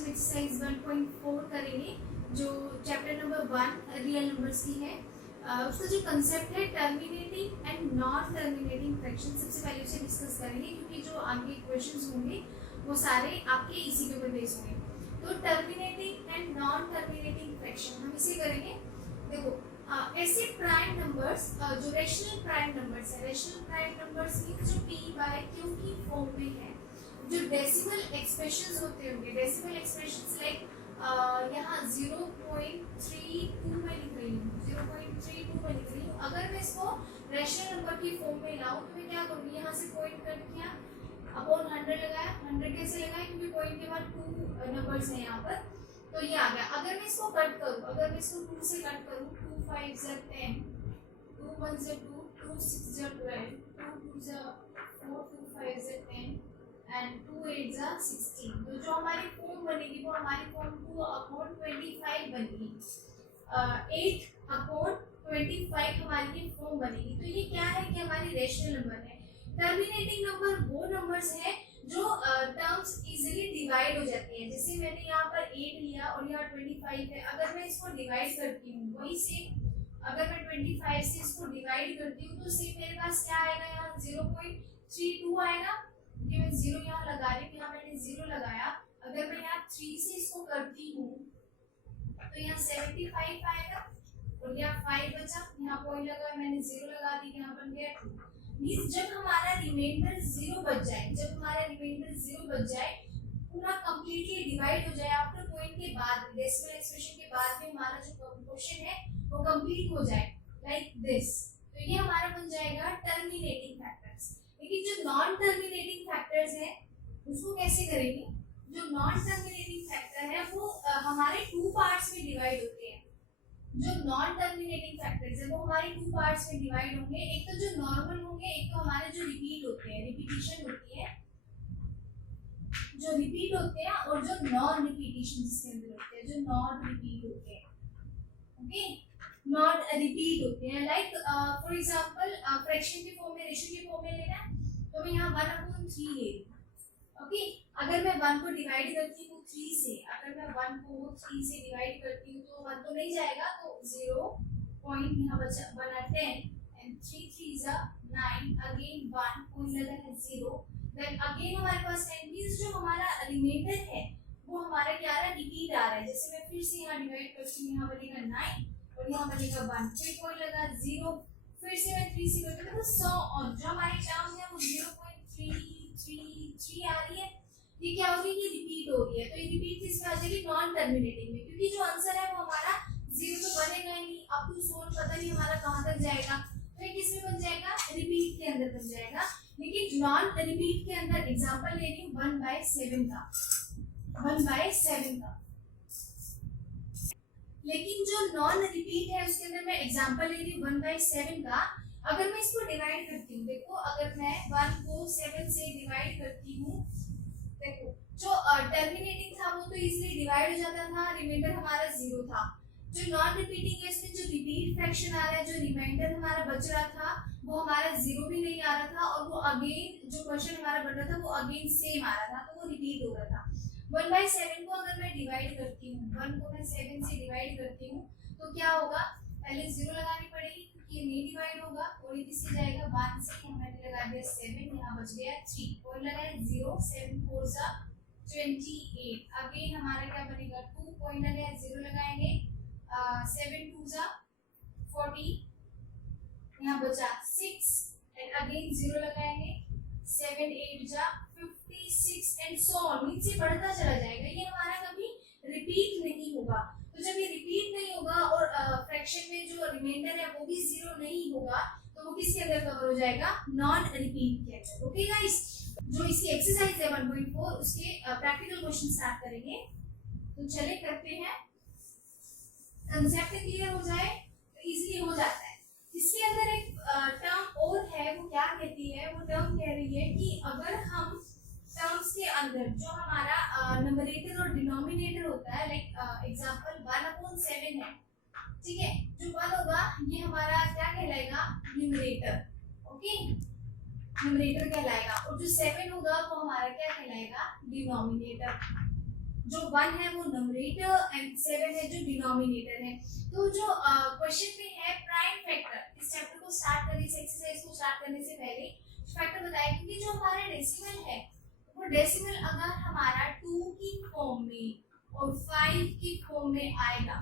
हम एक्सरसाइज 1.4 करेंगे जो चैप्टर नंबर 1 रियल नंबर्स की है। उसका जो कंसेप्ट है terminating and non terminating fraction, सबसे पहले उसे डिस्कस करेंगे क्योंकि जो आगे क्वेश्चंस होंगे वो सारे आपके इसी के ऊपर बेस्ड होंगे। तो terminating and non terminating fraction हम इसे करेंगे। देखो ऐसे प्राइम नंबर्स जो रेशनल प्राइम नंबर्स है, रेशनल प्राइम नंबर्स मींस जो p बाय q की फॉर्म में है, जो डेसिमल एक्सप्रेशंस होते होंगे, डेसिमल एक्सप्रेशंस लाइक यहाँ 0.32 में लिख रही हूँ, 0.32 में लिख रही हूँ। अगर मैं इसको रेशनल नंबर की फॉर्म में लाऊं तो मैं क्या करूँगी, यहाँ से पॉइंट कट किया, अपॉन 100 लगाया। 100 कैसे लगाया, क्योंकि पॉइंट के बाद 2 नंबर्स हैं यहाँ पर, तो ये आ गया। अगर मैं इसको कट करूँ, अगर मैं इसको 2 से कट करूँ, 2 5 ज़ा 10, 2 1 ज़ा 2, 2 6 ज़ा 12, 2 2 ज़ा 4, 2 5 ज़ा 10 एंड 2 8 ज़ा 16। तो जो हमारी फॉर्म बनेगी वो हमारी फॉर्म 2/25 बनेगी। 8/25 हमारी ये फॉर्म बनेगी। तो ये क्या है कि हमारी रेशनल नंबर है। टर्मिनेटिंग नंबर वो नंबर्स है जो टर्म्स इजीली डिवाइड हो जाती हैं। जैसे मैंने यहाँ पर 8 लिया और यहाँ 25 है, अगर मैं इसको डिवाइड करती हूँ, वही से अगर मैं 25 से इसको डिवाइड करती हूँ तो सिर्फ मेरे पास क्या आएगा, यहाँ 0.32 आएगा, क्योंकि मैं 0 यहाँ लगा रही हूँ, यहाँ मैंने 0 लगाया। अगर मैं यहाँ 3 से इसको करती हूँ तो यहाँ 75 आएगा और यहाँ 5 बचा, यहाँ पॉइंट लगा, मैंने 0 लगा दी, यहाँ बन गया 2। मींस जब हमारा रिमाइंडर 0 बच जाए, जब हमारा रिमाइंडर 0 बच जाए, पूरा कंप्लीटली डिवाइड हो जाए आफ्टर पॉइंट के बाद, डेसिमल एक्सप्रेशन के बाद में हमारा जो क्वेश्चन है वो कंप्लीट हो जाए लाइक दिस, तो ये हमारा बन जाएगा टर्मिनेटिंग फैक्टर्स। लेकिन जो नॉन टर्मिनेटिंग फैक्टर्स है उसको कैसे करेंगे? जो नॉन टर्मिनेटिंग फैक्टर है वो हमारे 2 पार्ट्स में डिवाइड होते हैं। जो नॉन टर्मिनेटिंग फैक्टर्स है वो हमारे 2 पार्ट्स में डिवाइड होंगे। एक तो जो नॉर्मल होंगे, एक तो हमारे जो रिपीट होते हैं, रिपीटिशन होती है, जो रिपीट होते हैं, और जो नॉन रिपीटिशन जिसके अंदर होते हैं, जो नॉन रिपीट होते हैं, ओके, नॉट रिपीट होते हैं। लाइक फॉर एग्जांपल फ्रैक्शन की फॉर्म में, रेशियो की फॉर्म में लेना है तो मैं यहाँ 1/3 ले रही हूँ, ओके। अगर मैं 1 को डिवाइड करती हूँ 3 से, अगर मैं 1 को 3 से डिवाइड करती हूँ तो 1 तो नहीं जाएगा, तो 0 पॉइंट यहाँ बचा, बना 10 एंड 3 3 ज़ा 9, अगेन 1 पॉइंट लगा है 0, देन अगेन हमारे पास 10 मींस जो हमारा रिमाइंडर है वो हमारा क्या आ रहा है, रिपीट आ रहा है। जैसे मैं फिर से यहाँ डिवाइड करती हूँ, यहाँ बनेगा 9 और यहाँ बनेगा 1, फिर पॉइंट लगा 0, फिर से मैं 3 से करती हूँ तो 100 और जो हमारी टर्म है वो 0.333 आ रही है। ये क्या हो रही है, ये रिपीट हो रही है। तो ये रिपीट किस में आ जाएगी, नॉन टर्मिनेटिंग में, क्योंकि जो आंसर है वो हमारा 0 तो बनेगा ही नहीं, अप टू सोल पता नहीं हमारा कहां तक जाएगा, तो ये किस में बन जाएगा, रिपीट के अंदर बन जाएगा। लेकिन नॉन रिपीट के अंदर एग्जांपल ले रही हूं 1/7 का, 1/7 का। लेकिन जो नॉन रिपीट है उसके अंदर मैं एग्जांपल ले रही हूं 1/7 का। अगर मैं इसको डिवाइड करती हूँ, देखो अगर मैं 1 को 7 से डिवाइड करती हूँ, देखो जो टर्मिनेटिंग था वो तो इजीली डिवाइड हो जाता था, रिमाइंडर हमारा 0 था। जो नॉन रिपीटिंग है इसमें जो रिपीट फ्रैक्शन आ रहा है, जो रिमाइंडर हमारा बच रहा था वो हमारा 0 भी नहीं आ रहा था, और वो अगेन जो क्वेश्चन हमारा बन रहा था वो अगेन सेम आ रहा था, तो वो रिपीट हो रहा था। 1/7 को अगर मैं डिवाइड करती हूँ, 1 को मैं 7 से डिवाइड करती हूँ तो क्या होगा, पहले 0 लगानी पड़ेगी क्योंकि ये नहीं डिवाइड होगा, और ये किससे जाएगा, 1 से, यहाँ मैंने लगा दिया 7, यहाँ बच गया 3, पॉइंट लगाया 0, 7 4 ज़ा 28, अगेन हमारा क्या बनेगा 2, पॉइंट लगाया 0 लगाएंगे, 7 2 ज़ा 40, यहाँ बचा 6 एंड अगेन 0 लगाएंगे, 7 8 ज़ा 56 एंड सो ऑन, नीचे बढ़ता चला जाएगा। ये हमारा कभी रिपीट नहीं होगा। तो जब ये रिपीट नहीं होगा और फ्रैक्शन में जो रिमाइंडर है वो भी 0 नहीं होगा, तो वो किसके अंदर कवर हो जाएगा, नॉन रिपीट के अंदर। ओके गाइस, जो इसकी एक्सरसाइज है 1.4 उसके प्रैक्टिकल क्वेश्चन स्टार्ट करेंगे, तो चले करते हैं। कंसेप्ट क्लियर हो जाए तो इजीली हो जाता है। इसके अंदर एक टर्म और है, वो क्या कहती है, वो टर्म कह रही है कि अगर हम टर्म्स के अंदर जो हमारा नंबरेटर और डिनोमिनेटर होता है, लाइक एग्जांपल 1/7 है, ठीक है, जो 1 होगा ये हमारा क्या कहलाएगा, न्यूमरेटर, ओके, न्यूमरेटर कहलाएगा, और जो 7 होगा वो हमारा क्या कहलाएगा, डिनोमिनेटर। जो 1 है वो नंबरेटर एंड 7 है जो डिनोमिनेटर है। तो जो क्वेश्चन में है प्राइम फैक्टर, इस चैप्टर को स्टार्ट करने से, एक्सरसाइज को स्टार्ट करने से पहले फैक्टर बताया, क्योंकि जो हमारा डेसिमल है वो डेसिमल अगर हमारा 2 की फॉर्म में और 5 की फॉर्म में आएगा,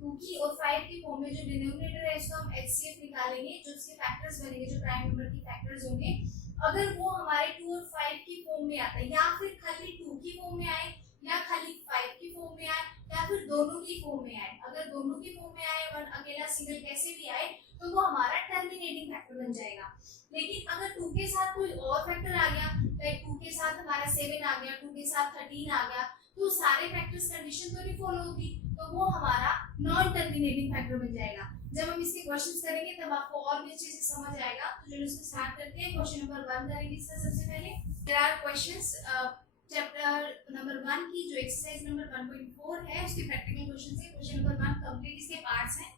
2 की और 5 की फॉर्म में, जो डिनोमिनेटर है इसको हम एचसीएफ निकालेंगे, जो इसके फैक्टर्स बनेंगे, जो प्राइम नंबर के फैक्टर्स होंगे, अगर वो हमारे 2 और 5 की फॉर्म में आता है, या फिर खाली 2 की फॉर्म में आए, या खाली 5 की फॉर्म में आए, या फिर दोनों की फॉर्म में आए, अगर दोनों की फॉर्म में आए और अकेला सिंगल कैसे भी आए, तो वो हमारा टर्मिनेटिंग फैक्टर बन जाएगा। लेकिन अगर 2 के साथ कोई और फैक्टर आ गया, लाइक 2 के साथ हमारा 7 आ गया, 2 के साथ 13 आ गया, तो सारे फैक्टर्स कंडीशन तो नहीं फॉलो होती, तो वो हमारा नॉन टर्मिनेटिंग फैक्टर बन जाएगा। जब हम इसके क्वेश्चंस करेंगे तब आपको और भी अच्छे से समझ आएगा। तो चलो इसको स्टार्ट करते हैं। क्वेश्चन नंबर 1 करेंगे इसका सबसे पहले। There are questions chapter number 1 की जो एक्सरसाइज नंबर 1.4 है उसके प्रैक्टिकल क्वेश्चंस है। क्वेश्चन नंबर 1 कंप्लीट इसके पार्ट्स हैं।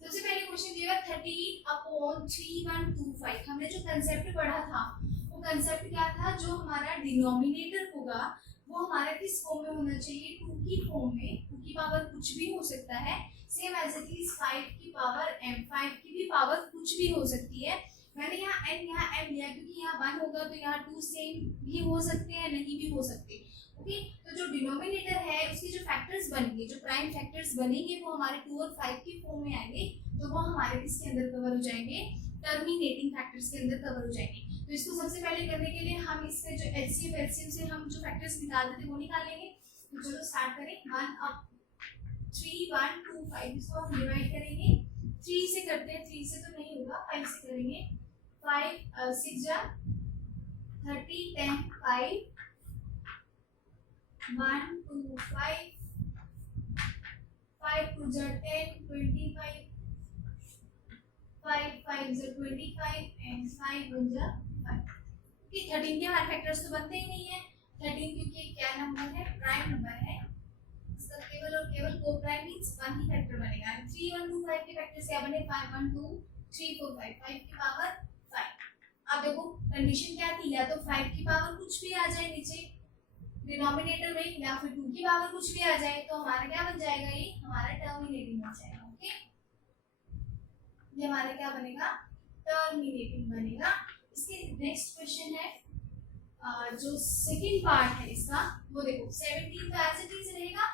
सबसे पहले क्वेश्चन दिया है 13/3125। हमने जो कंसेप्ट पढ़ा था वो कंसेप्ट क्या था, जो हमारा डिनोमिनेटर होगा वो हमारा किस फॉर्म में होना चाहिए, 2 की फॉर्म में, 2 की पावर कुछ भी हो सकता है, सेम एज इट इज 5 की पावर m, 5 की भी पावर कुछ भी हो सकती है। मैंने यहाँ m लिया क्योंकि यहाँ 1 होगा तो यहाँ 2 सेम भी हो सकते हैं, नहीं भी हो सकते। ओके, तो जो डिनोमिनेटर है उसके जो फैक्टर्स बनेंगे, जो प्राइम फैक्टर्स बनेंगे वो हमारे 2 और 5 की फॉर्म में आएंगे, तो वो हमारे किसके अंदर कवर हो जाएंगे, टर्मिनेटिंग फैक्टर्स के अंदर कवर हो जाएंगे। तो इसको सबसे पहले करने के लिए हम इससे जो एलसीएम से हम जो फैक्टर्स निकालते थे वो निकालेंगे। तो चलो स्टार्ट करें। 1/3/125 इसको हम डिवाइड करेंगे। 3 से करते हैं, 3 से तो नहीं होगा, 5 से करेंगे। 5 6 जा 30 10 5 1 2 5 5 2 जा 10 25 5 5 जा 25 एंड 5 1 जा 5। कि 13 के हमारे फैक्टर्स तो बनते ही नहीं है। 13 क्योंकि क्या नंबर है, प्राइम नंबर है, इसका केवल और केवल को प्राइम मींस 1 ही फैक्टर बनेगा। 3 1 2 5 के फैक्टर्स क्या बने, 5 1 2 3 4 5, 5 की पावर 5। अब देखो कंडीशन क्या थी, या तो 5 की पावर कुछ भी आ जाए नीचे डिनोमिनेटर में, या फिर 2 की पावर कुछ भी आ जाए, तो हमारा क्या बन जाएगा, ये हमारा टर्मिनेटिंग बन जाएगा। ओके, ये हमारा क्या बनेगा, टर्मिनेटिंग बनेगा। इसके नेक्स्ट क्वेश्चन है जो सेकंड पार्ट है इसका, वो देखो 17 तो एज इट इज रहेगा।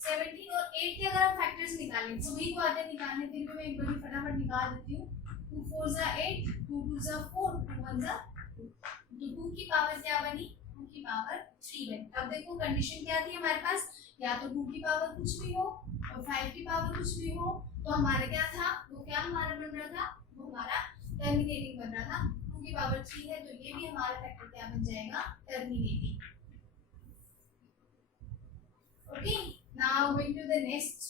17 और 8 के अगर आप फैक्टर्स निकालें, सभी को आते निकालने, फिर भी मैं एक बार फटाफट निकाल देती हूँ। 2 4 जा 8, 2 2 जा 4, 2 1 जा 2। तो 2 की पावर क्या बनी, 2 की पावर 3 बनी। अब देखो कंडीशन क्या थी हमारे पास, या तो 2 की पावर कुछ भी हो और 5 की पावर कुछ भी हो, तो हमारा क्या था, वो क्या हमारा बन रहा था, वो हमारा टर्मिनेटिंग बन रहा था। 2 की पावर 3 है तो ये भी हमारा फैक्टर क्या बन जाएगा, terminating. Okay, now going to the next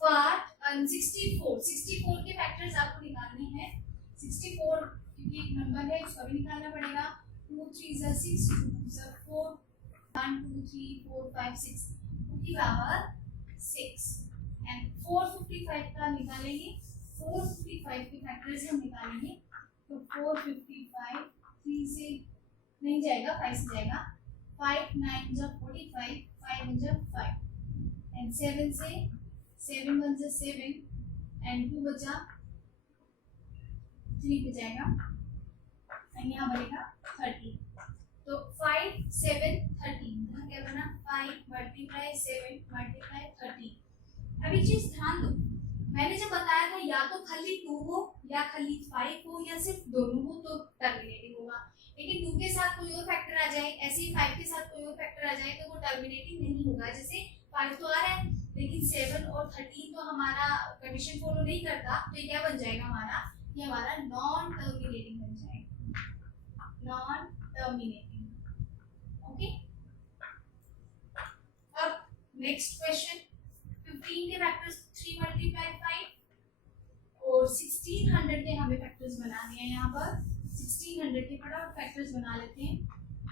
part. 64 के फैक्टर्स आपको निकालने हैं। 64 क्योंकि एक नंबर है उसका भी निकालना पड़ेगा। 2 3 जा 6, 2 2 जा 4, 1 2 3 4 5 6, 2 की पावर 6 एंड 455 का निकालेंगे। 455 के फैक्टर्स हम निकालेंगे, तो 455 3 से नहीं जाएगा, 5 से जाएगा। 5 9 जा 45, 5 1 जा 5 एंड 7 से 7 1 जा 7 एंड 2 बचा 3 पे जाएगा एंड यहाँ बनेगा 30। तो 5 7 13, यहाँ क्या बना, 5 मल्टीप्लाई 7 मल्टीप्लाई 30। अभी चीज ध्यान दो, मैंने जब बताया था या तो खाली 2 हो या खाली 5 हो या सिर्फ दोनों हो तो टर्मिनेटिंग होगा, लेकिन 2 के साथ कोई और फैक्टर आ जाए, ऐसे ही 5 के साथ कोई और फैक्टर आ जाए तो वो टर्मिनेटिंग नहीं होगा। जैसे 5 तो आ रहा है लेकिन 7 और 13 तो हमारा कंडीशन फॉलो नहीं करता, तो ये क्या बन जाएगा हमारा, ये हमारा नॉन टर्मिनेटिंग बन जाएगा, नॉन टर्मिनेटिंग। ओके, अब नेक्स्ट क्वेश्चन। 15 के फैक्टर्स 3 मल्टीप्लाई 5 और 1600 के हमें फैक्टर्स बनाने हैं। यहाँ पर 1600 के फटाफट फैक्टर्स बना लेते हैं।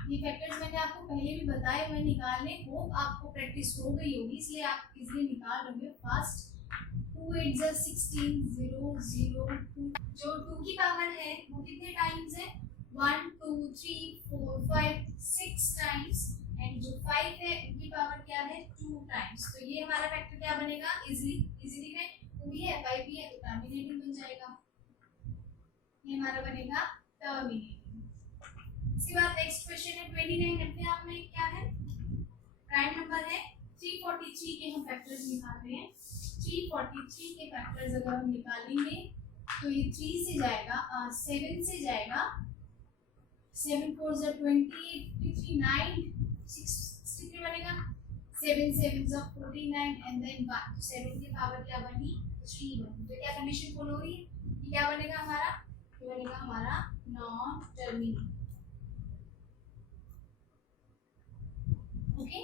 ये फैक्टर्स मैंने आपको पहले भी बताए हुए निकालने को, आपको प्रैक्टिस हो गई होगी इसलिए आप इजीली निकाल लोगे फास्ट। 2 8 जा 16 0 0 2, जो 2 की पावर है वो कितने टाइम्स है, 1 2 3 4 5 6 टाइम्स एंड एंड जो 5 है उनकी पावर क्या है 2 टाइम्स। तो ये हमारा फैक्टर क्या बनेगा, इजीली है, 2 भी है 5 भी है तो टर्मिनेटिंग बन जाएगा। ये हमारा बनेगा टर्मिनेटिंग। इसके बाद नेक्स्ट क्वेश्चन है 29 नंबर। आपने क्या है, प्राइम नंबर है 343 के हम फैक्टर्स निकाल रहे हैं। 343 के फैक्टर्स अगर हम निकालेंगे तो ये 3 से जाएगा 7 से जाएगा, 7 4 जा 28, 3 9 63 बनेगा, 7 7 जा 49 एंड देन 1, 7 की पावर क्या बनी 3 बनी। तो क्या कंडीशन फॉलो हो रही है, ये क्या बनेगा हमारा, ये बनेगा हमारा नॉन टर्मिनेटिंग। Okay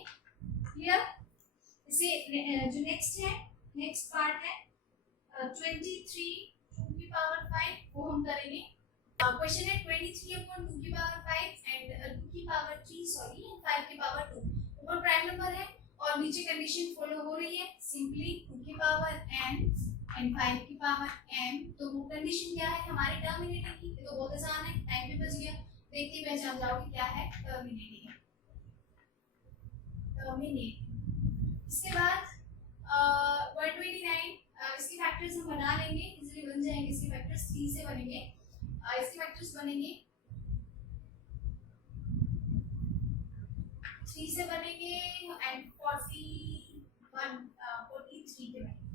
clear. इसे जो नेक्स्ट है, नेक्स्ट पार्ट है 23 2 की पावर 5 वो हम करेंगे। क्वेश्चन है 23 अपॉन 2 की पावर 5 एंड 2 की पावर 3 सॉरी एंड 5 की पावर 2। ऊपर प्राइम नंबर है और नीचे कंडीशन फॉलो हो रही है, सिंपली 2 की पावर n एंड 5 की पावर m। तो वो कंडीशन क्या है हमारी टर्मिनेटिंग की। तो बहुत आसान है, टाइम भी बच गया, देखते पहचान जाओगे क्या है टर्मिनेटिंग। इसके बाद 129 इसके फैक्टर्स हम बना लेंगे, इजीली बन जाएंगे। इसके फैक्टर्स 3 से बनेंगे, इसके फैक्टर्स बनेंगे 3 से बनेंगे एंड 43 के बनेंगे।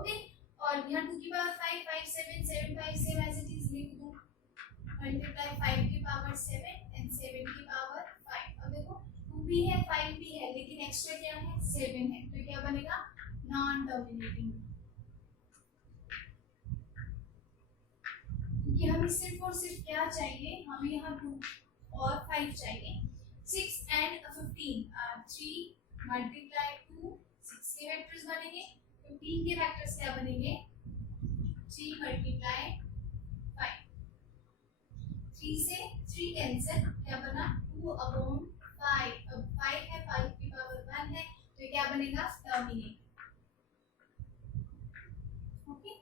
ओके और यहाँ 2 की पावर 5 5 7 7 5 7 ऐसे चीज लिख दूं, मल्टीप्लाई 5 की पावर 7 एंड 7 की पावर 5। अब देखो 2 भी है 5 भी है लेकिन एक्स्ट्रा क्या है 7 है, तो क्या बनेगा नॉन टर्मिनेटिंग। क्योंकि हमें सिर्फ और सिर्फ क्या चाहिए, हमें यहाँ 2 और 5 चाहिए। 6 एंड 15 3 मल्टीप्लाई 2 6 के वेक्टर्स बनेंगे। 15 के वेक्टर्स क्या बनेंगे 3 मल्टीप्लाई 5, 3 से 3 कैंसिल, क्या बना 2 अपॉन 5। अब 5 है 5 की पावर 1 है तो क्या बनेगा टर्मिनेट। ओके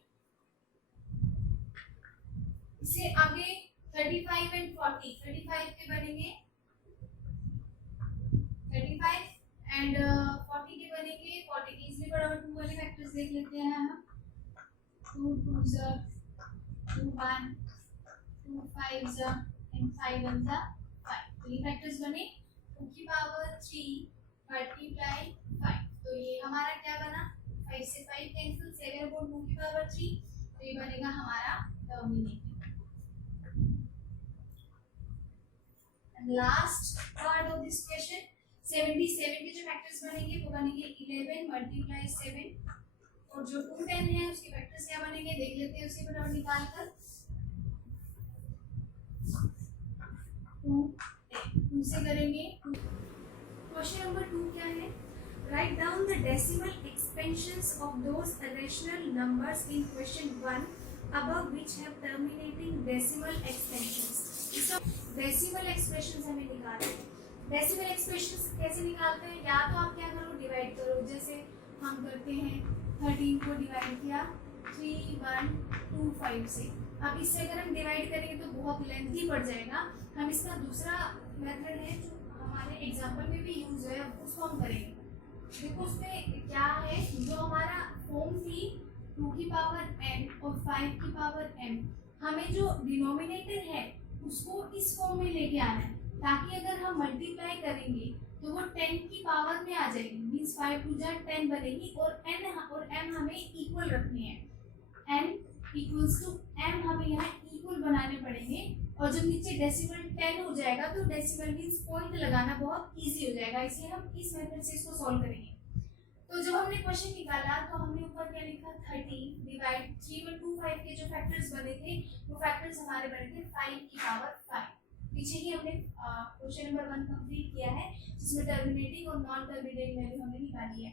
इससे आगे 35 एंड 40, 35 के बनेंगे 35 एंड 40 के बनेंगे 40 के। इसलिए बराबर 2 वाले फैक्टर्स देख लेते हैं हम, 2 2 जा 2 1 2 5 जा एंड 5 1 जा 5। तो ये फैक्टर्स बने 2 की पावर 3 मल्टीप्लाई 5। तो ये हमारा क्या बना 5 से 5 कैंसिल, 7 अपॉन 2 की पावर 3, तो ये बनेगा हमारा terminating. Last part of this question 77 के जो फैक्टर्स बनेंगे वो बनेंगे 11 मल्टीप्लाई 7 और जो 2 10 है उसके फैक्टर्स क्या बनेंगे देख लेते हैं उसके फटाफट निकाल कर। 2 से करेंगे। क्वेश्चन नंबर 2 क्या है, write down the decimal expansions of those rational numbers in question 1 above which have terminating decimal expansions। Decimal expressions हमें निकालने हैं। डेसिमल एक्सप्रेशंस कैसे निकालते हैं, या तो आप क्या करो डिवाइड करो, जैसे हम करते हैं 13 को डिवाइड किया 3125 से। अब इससे अगर हम डिवाइड करेंगे तो बहुत लेंथी पड़ जाएगा, हम इसका दूसरा मेथड है जो हमारे एग्जाम्पल में भी यूज है उसको हम करेंगे। देखो उसमें क्या है, जो हमारा फॉर्म थी 2 की पावर n और 5 की पावर m, हमें जो डिनोमिनेटर है उसको इस फॉर्म में लेके आना है ताकि अगर हम मल्टीप्लाई करेंगे तो वो 10 की पावर में आ जाएगी, मींस 5 2 जा 10 बनेगी और n और m हमें इक्वल रखनी है। n इक्वल्स टू m हमें यहाँ इक्वल बनाने पड़ेंगे और जब नीचे डेसिमल 10 हो जाएगा तो डेसिमल मींस पॉइंट लगाना बहुत इजी हो जाएगा, इसलिए हम इस मेथड से इसको सॉल्व करेंगे। तो जब हमने क्वेश्चन निकाला तो हमने ऊपर क्या लिखा 30 डिवाइड 3125 के जो फैक्टर्स बने थे वो फैक्टर्स हमारे बने थे 5 की पावर 5। पीछे ही हमने क्वेश्चन नंबर 1 कंप्लीट किया है जिसमें टर्मिनेटिंग और नॉन टर्मिनेटिंग वैल्यू हमने निकाली है।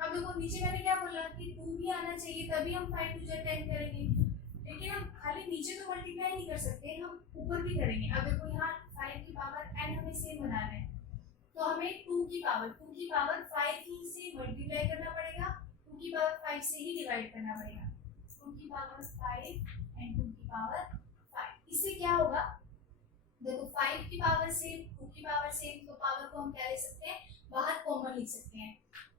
अब देखो नीचे मैंने क्या बोला कि 2 भी आना चाहिए तभी हम 5 2 जा 10 करेंगे, लेकिन हम खाली नीचे तो मल्टीप्लाई नहीं कर सकते, हम ऊपर भी करेंगे। अब देखो यहाँ 5 की पावर n हमें सेम बनाना है तो हमें 2 की पावर 5 ही से मल्टीप्लाई करना पड़ेगा, 2 की पावर 5 से ही डिवाइड करना पड़ेगा। 2 की पावर 5 एंड 2 की पावर 5, इससे क्या होगा देखो 5 की पावर सेम 2 की पावर सेम, तो पावर को हम क्या ले सकते हैं बाहर कॉमन लिख सकते हैं।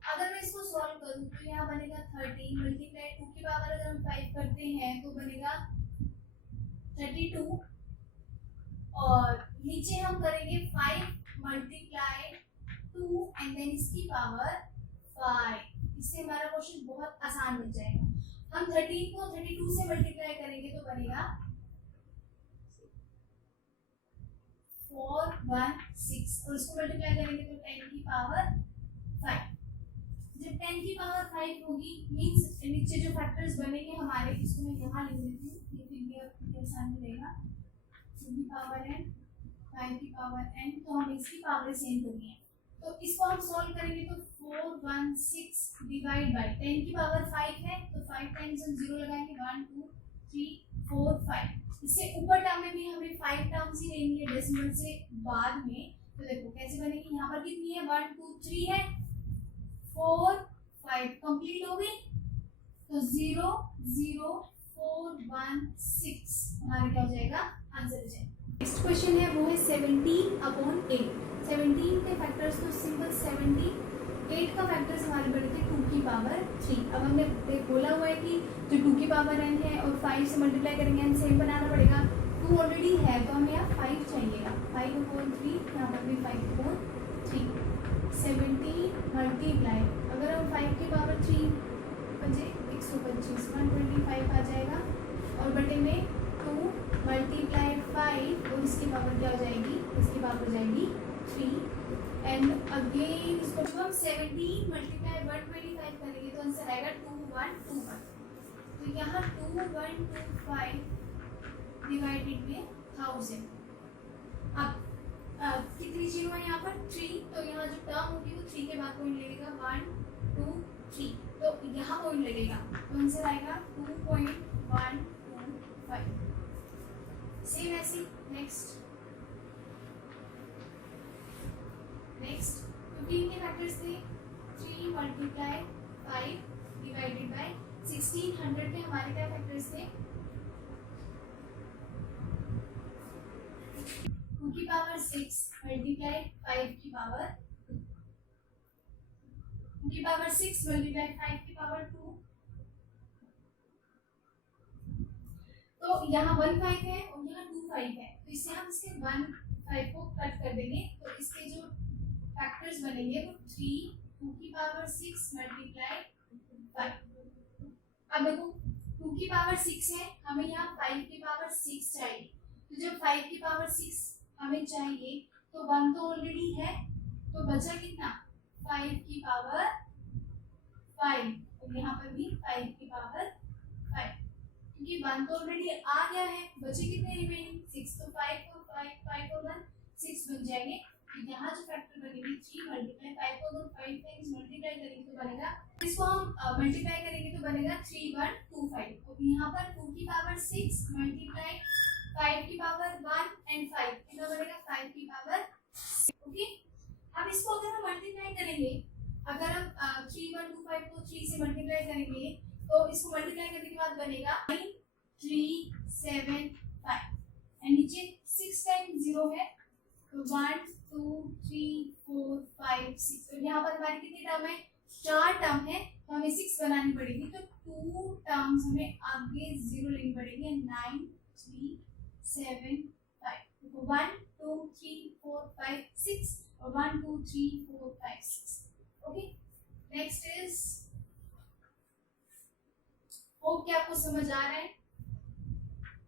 अगर मैं इसको सॉल्व करूँ तो यहाँ बनेगा 13 मल्टीप्लाई 2 की पावर अगर हम 5 करते हैं तो बनेगा 32 और नीचे हम करेंगे 5 मल्टीप्लाई 2 एंड देन इसकी पावर 5। इससे हमारा क्वेश्चन बहुत आसान बन जाएगा। हम 13 को 32 से मल्टीप्लाई करेंगे तो बनेगा 416 और इसको मल्टीप्लाई करेंगे तो 10 की पावर 5। जब 10 की पावर 5 होगी मींस नीचे जो फैक्टर्स बनेंगे हमारे, इसको मैं यहाँ लिख देती हूँ, ये फिर आपके सामने रहेगा 2 की पावर n 5 की पावर n, तो हम इसकी पावर सेम करनी है। तो इसको हम सॉल्व करेंगे तो 416 डिवाइड बाय 10 की पावर 5 है तो 5 टाइम्स हम 0 लगाएंगे 1 2 3 4 5। इससे ऊपर टर्म में भी हमें 5 टर्म्स ही लेनी है डेसिमल से बाद में। तो देखो कैसे बनेगी, यहाँ पर कितनी है 1 2 3 है, 4 5 कंप्लीट हो गई तो 0 0 4 1 6 हमारा क्या हो जाएगा आंसर हो जाएगा। नेक्स्ट क्वेश्चन है वो है 17/8। 17 के फैक्टर्स तो सिंपल 70, 8 का फैक्टर्स हमारे बड़े थे 2 की पावर 3। अब हमने बोला हुआ है कि जो 2 की पावर n है और 5 से मल्टीप्लाई करेंगे n सेम बनाना पड़ेगा। 2 ऑलरेडी है तो हमें यहाँ 5 चाहिएगा, 5/3 यहाँ पर भी 5/3। 70 मल्टीप्लाई अगर हम 5 की पावर 3 बचे 125 125 आ जाएगा और बटे में 2 मल्टीप्लाई 5 और इसकी पावर क्या हो जाएगी, इसकी पावर हो जाएगी 3 एंड अगेन इसको जब हम 17 मल्टीप्लाई 125 करेंगे तो आंसर आएगा 2121। तो यहाँ 2125 डिवाइडेड में 1000। अब कितनी जीरो है यहाँ पर 3, तो यहाँ जो टर्म होगी वो 3 के बाद पॉइंट लगेगा 1 2 3, तो यहाँ पॉइंट लगेगा तो आंसर आएगा 2.125। सेम ऐसे नेक्स्ट 15 के फैक्टर्स थे 3 मल्टीप्लाई 5 डिवाइडेड बाय 1600 के हमारे क्या फैक्टर्स थे 2 की पावर 6 मल्टीप्लाई 5 की पावर 2 की पावर 6 मल्टीप्लाई 5 की पावर 2। तो यहाँ 1 5 है और यहाँ 2 5 है तो इससे हम इसके 1 5 को कट कर देंगे तो इसके जो फैक्टर्स बनेंगे वो 3 2 की पावर 6 मल्टीप्लाई 5। अब देखो 2 की पावर 6 है, हमें यहाँ 5 की पावर 6 चाहिए, तो जब 5 की पावर 6 हमें चाहिए तो 1 तो ऑलरेडी है तो बचा कितना 5 की पावर 5 और यहाँ पर भी 5 की पावर 5 क्योंकि 1 तो ऑलरेडी आ गया है, बचे कितने रिमेनिंग 6, तो 5 और 5 और 1 6 बन जाएंगे। यहाँ जो फैक्टर बनेगी 3 मल्टीप्लाई 5 को अगर 5 टाइम्स मल्टीप्लाई करेंगे तो बनेगा, इसको हम मल्टीप्लाई करेंगे तो बनेगा 3125। तो यहाँ पर 2 की पावर 6 मल्टीप्लाई 5 की पावर 1 एंड 5 कितना बनेगा 5 की पावर 6। ओके, अब इसको अगर हम मल्टीप्लाई करेंगे, अगर हम 3125 को 3 से मल्टीप्लाई करेंगे तो इसको मल्टीप्लाई करने के बाद बनेगा 9375 एंड नीचे 6 टाइम्स 0 है तो 1 2 3 4 5 6, तो यहाँ पर हमारी कितनी टर्म है 4 टर्म है तो हमें 6 बनानी पड़ेगी, तो 2 टर्म्स हमें आगे 0 लेनी पड़ेगी 9 3 7 5, तो 1 2 3 4 5 6 और 1 2 3 4 5 6। ओके, नेक्स्ट इज होप कि आपको समझ आ रहा है।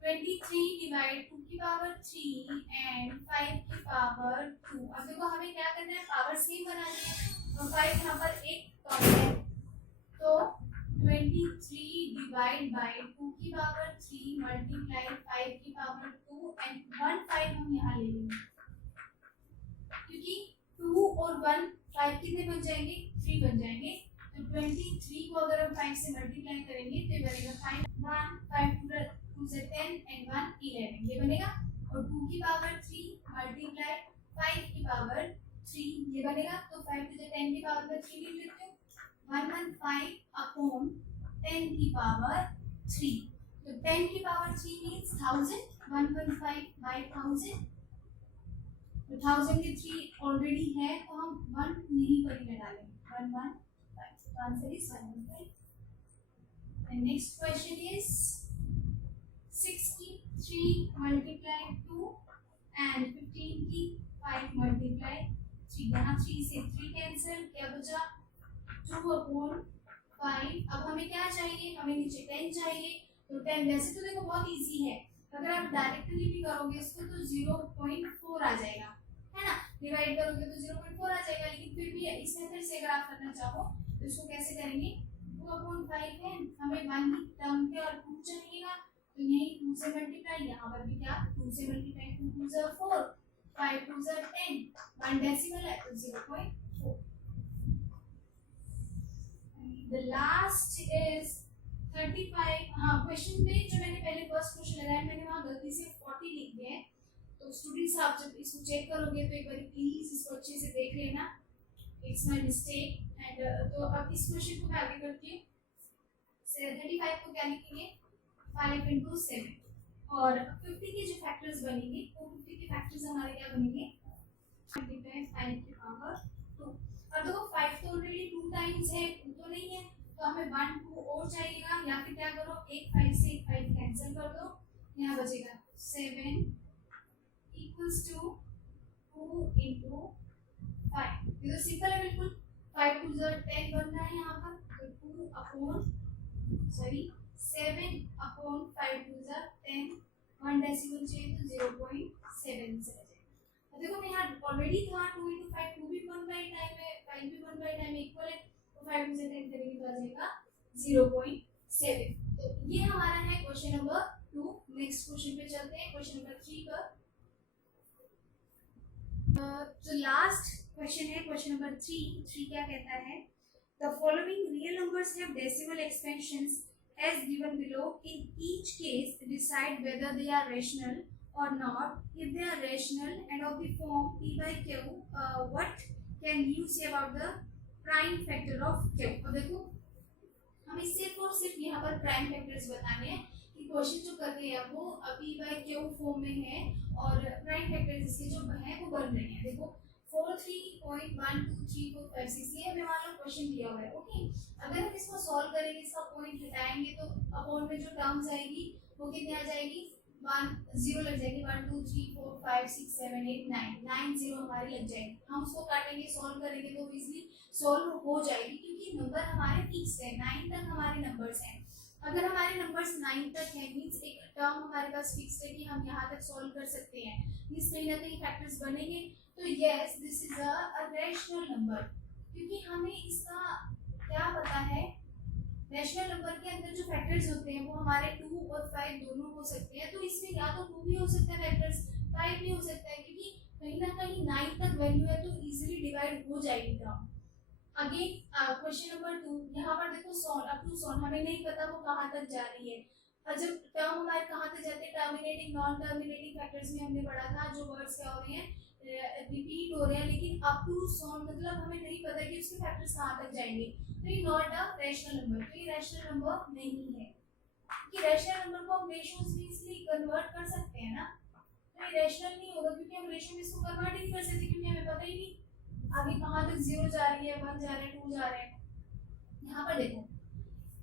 23 डिवाइड 2 की पावर 3 एंड 5 की पावर 2। अब देखो हमें क्या करना है, पावर सेम बनानी है और 5 यहाँ पर एक कम है तो 23 डिवाइड बाय 2 की पावर 3 मल्टीप्लाई 5 की पावर 2 एंड 1 5 हम यहाँ ले लेंगे क्योंकि 2 और 1 5 कितने बन जाएंगे 3 बन जाएंगे, तो 23 को अगर हम 5 से मल्टीप्लाई करेंगे तो बनेगा 5 1 5 2 से 10 एंड 1 11 ये बनेगा, और 2 की पावर 3 मल्टीप्लाई 5 की पावर 3 ये बनेगा, तो 5 टू 10 की पावर में 3 लिख लेते हो 115 अपॉन 10 की पावर 3, तो 10 की पावर 3 मींस 1000, 115 बाय 1000, तो 1000 के 3 ऑलरेडी है तो हम 1 नहीं एंड नेक्स्ट क्वेश्चन इज 6 की 3 मल्टीप्लाई 2 एंड 15 की 5 मल्टीप्लाई 3। यहाँ 3 से 3 कैंसिल, क्या बचा 2/5। अब हमें क्या चाहिए, हमें नीचे 10 चाहिए। तो 10 वैसे तो देखो बहुत इजी है, अगर आप डायरेक्टली भी करोगे इसको तो 0.4 आ जाएगा, है ना। डिवाइड करोगे तो 0.4 आ जाएगा, लेकिन फिर भी इस मेथड से अगर आप करना चाहो तो इसको कैसे करेंगे, 2/5 है, हमें 1 की टर्म पे और 2 चाहिएगा, तो यही 2 से मल्टीप्लाई, यहाँ पर भी क्या 2 से मल्टीप्लाई, 2 2 ज़ा 4, 5 2 ज़ा 10, 1 डेसिमल है तो 0.4। The last is 35। हाँ, क्वेश्चन में जो मैंने पहले फर्स्ट क्वेश्चन लगाया मैंने वहाँ गलती से 40 लिख दिया है, तो स्टूडेंट्स आप जब इसको चेक करोगे तो एक बार प्लीज इसको अच्छे से देख लेना, इट्स माय मिस्टेक। एंड तो अब इस क्वेश्चन को मैं आगे करती हूँ। 35 को क्या लिखेंगे, 5 × 7, और 50 के जो फैक्टर्स बनेंगे वो 50 के फैक्टर्स हमारे क्या बनेंगे, 5 की पावर 2। अब देखो 5 तो ऑलरेडी 2 टाइम्स है, 2 तो नहीं है, तो हमें 1 2 और चाहिएगा, या फिर क्या करो एक 5 से एक 5 कैंसिल कर दो, यहाँ बचेगा 7 इक्वल्स टू 2 × 5। ये तो सिंपल है बिल्कुल, 5 2 ज़ा 10 बन रहा है यहाँ पर, तो 7/5 2 ज़ा 10, 1 डेसिमल चाहिए तो 0.7 से देखो मैं यहाँ ऑलरेडी था 2 × 5, 2 भी 1/टाइम है, 5 भी 1/टाइम इक्वल है, तो 5 से 10 करेंगे तो आ जाएगा 0.7। तो ये हमारा है क्वेश्चन नंबर 2। नेक्स्ट क्वेश्चन पे चलते हैं, क्वेश्चन नंबर 3 पर। जो लास्ट क्वेश्चन है क्वेश्चन नंबर 3 क्या कहता है, the following real numbers have decimal expansions as given below. In each case decide whether they are rational or not. If they are rational and of the form p/q, what can you say about the prime factor of q? और देखो हमें सिर्फ और सिर्फ यहाँ पर prime factors बताने हैं कि क्वेश्चन जो कर रहे हैं वो p/q फॉर्म में है और प्राइम फैक्टर्स इसके जो है वो बन रहे हैं। देखो 4 3.1 2 3 4 5 6 ये हमें मान लो क्वेश्चन दिया हुआ है। ओके, अगर हम इसको सॉल्व करेंगे, इसका पॉइंट हटाएंगे तो अपॉन में जो टर्म्स आएगी वो कितनी आ जाएगी, 1 0 लग जाएगी, 1 2 3 4 5 6 7 8 9 0 हमारी लग जाएगी। हम उसको काटेंगे सॉल्व करेंगे तो इजीली सॉल्व हो जाएगी, क्योंकि नंबर हमारे फिक्स है, 9 तक हमारे नंबर्स हैं। अगर हमारे नंबर्स 9 तक है मींस एक टर्म हमारे पास फिक्स है कि हम यहाँ तक सॉल्व कर सकते हैं, मींस कहीं ना कहीं फैक्टर्स बनेंगे, तो yes this is a rational number, क्योंकि हमें इसका क्या पता है, रैशनल नंबर के अंदर जो फैक्टर्स होते हैं वो हमारे 2 और 5 दोनों हो सकते हैं, तो इसमें या तो 2 भी हो सकता है फैक्टर्स, 5 भी हो सकता है, क्योंकि कहीं ना कहीं 9 तक वैल्यू है तो इजीली डिवाइड हो जाएगी टर्म। अगेन क्वेश्चन नंबर 2, यहाँ पर देखो सॉन अप टू सॉन हमें नहीं पता वो कहाँ तक जा रही है, और जब टर्म हमारे कहाँ तक जाते हैं, टर्मिनेटिंग नॉन टर्मिनेटिंग फैक्टर्स में हमने पढ़ा था जो वर्ड्स क्या हो रहे हैं, रिपीट हो रहे हैं, लेकिन अप टू सॉन मतलब हमें नहीं पता कि उसके फैक्टर्स कहाँ तक जाएंगे, तो ये नॉट अ रैशनल नंबर, तो ये रैशनल नंबर नहीं है, कि रैशनल नंबर को हम रेशियोज में इसलिए कन्वर्ट कर सकते हैं ना, तो ये रैशनल नहीं होगा क्योंकि हम रेशियो में इसको कन्वर्ट ही नहीं कर सकते, क्योंकि हमें पता ही नहीं आगे कहाँ तक 0 जा रही है, 1 जा रहा है, 2 जा रहा है। यहाँ पर देखो,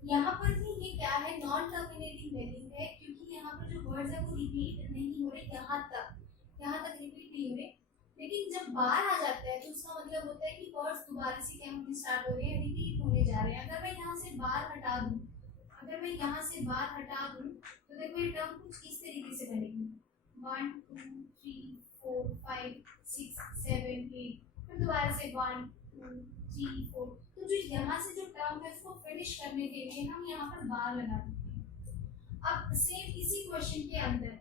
यहाँ पर भी ये क्या है, नॉन टर्मिनेटिंग वैल्यू है, क्योंकि यहाँ पर जो वर्ड्स है वो रिपीट नहीं हो रहे, यहाँ तक रिपीट नहीं हो रहे, लेकिन जब बाहर आ जाता है तो उसका मतलब होता है कि वर्ड्स दोबारा से क्या होने स्टार्ट हो रहे हैं, रिपीट होने जा रहे हैं। अगर मैं यहाँ से बाहर हटा दूँ तो देखो ये टर्म कुछ इस तरीके से बनेगी, 1 2 3 4 5 6 7 8, फिर दोबारा से 1 2 3 4, तो जो यहाँ से जो टर्म है उसको फिनिश करने के लिए हम यहाँ पर बार लगा देते हैं। अब सेम इसी क्वेश्चन के अंदर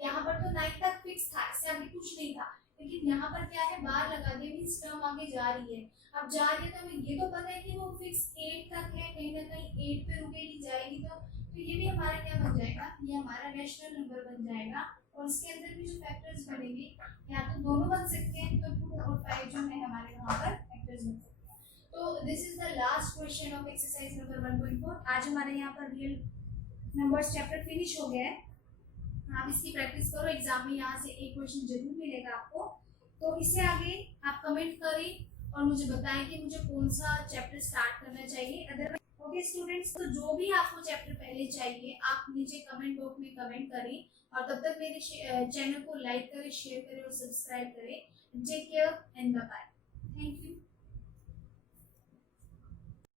यहाँ पर तो 9 तक फिक्स था, इससे आगे कुछ नहीं था, लेकिन यहाँ पर क्या है, बार लगा दे मींस टर्म आगे जा रही है। अब जा रही है तो हमें ये तो पता है कि वो फिक्स 8 तक है, कहीं ना कहीं 8 पे रुकेगी जाएगी, तो ये भी हमारा क्या बन जाएगा, ये हमारा रैशनल नंबर बन जाएगा, और इसके अंदर भी जो फैक्टर्स बनेंगे या तो दोनों बन सकते हैं, तो 2 और 5 जो है हमारे यहाँ पर फैक्टर्स बन सकते हैं। तो this is the last question of exercise number 1.4। आज हमारे यहाँ पर रियल नंबर्स चैप्टर फिनिश हो गया है। आप इसकी प्रैक्टिस करो, एग्जाम में यहाँ से एक क्वेश्चन जरूर मिलेगा आपको। तो इससे आगे आप कमेंट करें और मुझे बताएं कि मुझे कौन सा चैप्टर स्टार्ट करना चाहिए। Otherwise okay. ओके स्टूडेंट्स, तो जो भी आपको चैप्टर पहले चाहिए आप नीचे कमेंट बॉक्स में कमेंट करें, और तब तक मेरे चैनल को लाइक करें, शेयर करें और सब्सक्राइब करें। Take care and bye bye. Thank you.